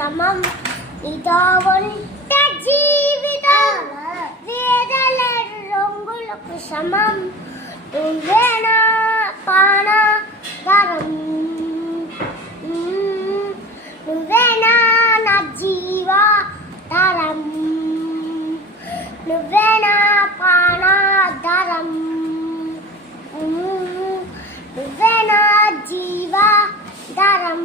సమం ఇదో వంట జీవితం వేదల రంగులకు సమం నువ్వేనా పానగరం నువ్వేనా నా జీవాధారం నువ్వేనా పానాధారం నువ్వేనా జీవాధారం